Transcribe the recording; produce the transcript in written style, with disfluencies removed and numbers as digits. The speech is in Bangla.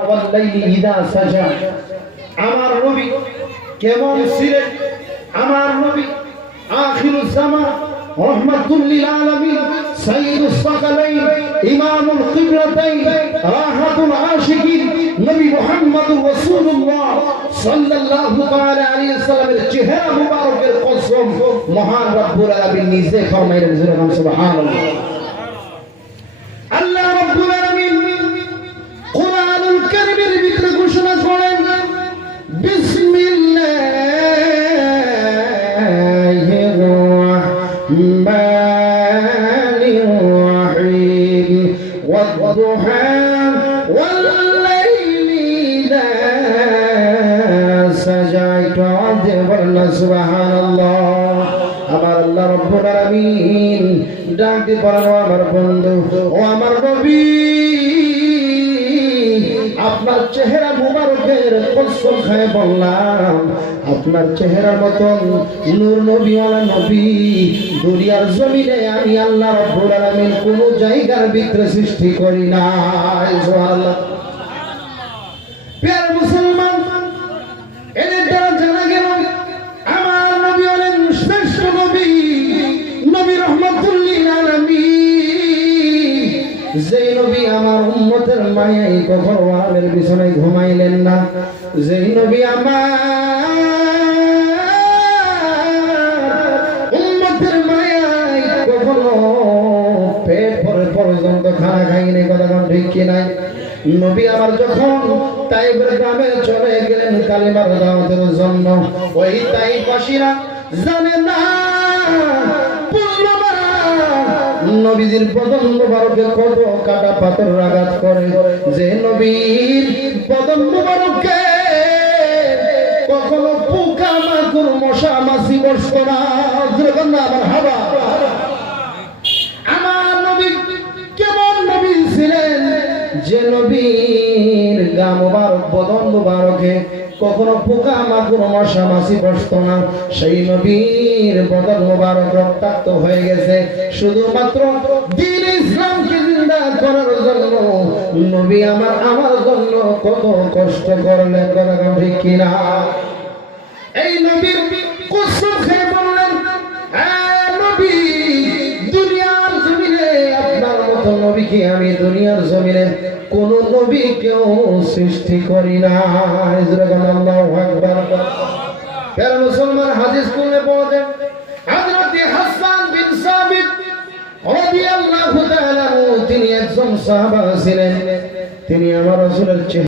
ওয়াল্লাইলি ইযা সাজা। আমার নবী কেমন ছিলেন? আমার নবী আখিরুজ জামান রাহমাতুল লিল আলামিন সাইয়্যিদুস সাকালাইন ইমামুল কিবলাতাইন রাহাতুল আশিকিন নবী মুহাম্মদুর রাসূলুল্লাহ সাল্লাল্লাহু তাআলা আলাইহি ওয়াসাল্লামের চেহারা মুবারকের কসম মহান রব্বুল আলামিন নিজে ফরমাইলেন, সুবহানাল্লাহ। আল্লাহ রব্বুল আলামিন কুরআনুল কারীমের ভিতরে ঘোষণা করেন, বিসমিল্লাহির রাহমানির রহিম ওয়াদ-দুহা ওয়াল-লাইলি ইযা সাজা। সুবহানাল্লাহ। আমার আল্লাহ রব্বুল আলামিন ডাক দিয়ে বলেন, ও আমার বন্ধু, ও আমার নবী, আপনার চেহারা মুবারকের কসম খায় বললাম, আপনার চেহারার মতন নূর নবীওয়ালা নবী দুনিয়ার জমিনে আমি আল্লাহ রব্বুল আলামিন কোন জায়গার ভিতরে সৃষ্টি করি নাই। সুবহানাল্লাহ। প্রিয় মুসলমান, এর দ্বারা জানা গেল আমার নবী হলেন শ্রেষ্ঠ নবী, নবী রাহমাতুল লিল আলামিন। যে নবী আমার উম্মতের মায়ায় কখনো আলের বিছানায় ঘুমাইলেন না, যে নবী আমার উম্মতের মায়ায় কখনো পেট ভরে পর্যন্ত খানা খাইনি, কথা কোন ঠিক কি নাই? নবী আমার যখন তাইফের গ্রামে চলে গেলেন কালিমার দাওয়াতের জন্য, ওই তাইফবাসীরা জানে না নবীজির বদন মুবারকে কত কাটা পাথর আঘাত করে, যে নবীর বদন মুবারকে কখনো পোকা মাকড় মশা মাছি বসতো না। আমার হাওয়া, আমার নবী কেমন নবী ছিলেন? যে নবীর গা মুবারক বদন মুবারকে কখনো পোকা মাকড় মশা মাছি বসতো না, সেই নবীর বদন মুবারক রক্তাক্ত হয়ে গেছে শুধুমাত্র দ্বীন ইসলামকে জিন্দা করার জন্য। নবী আমার জন্য কত কষ্ট করলেন, কথা ঠিক কিনা? এই নবীর কসম খেয়ে বললেন, হ্যাঁ নবী, দুনিয়ার জমিনে আপনার মতো নবীকে আমি দুনিয়ার জমিনে কোন নবী কেউ সৃষ্টি করি না। আল্লাহু আকবার। প্রিয় মুসলমান, হাদিস পড়লে পাওয়া যায় হযরত হাসান বিন সাবিত রাদিয়াল্লাহু তাআলা তিনি একজন সাহাবা ছিলেন। তিনি আমার রাসূলের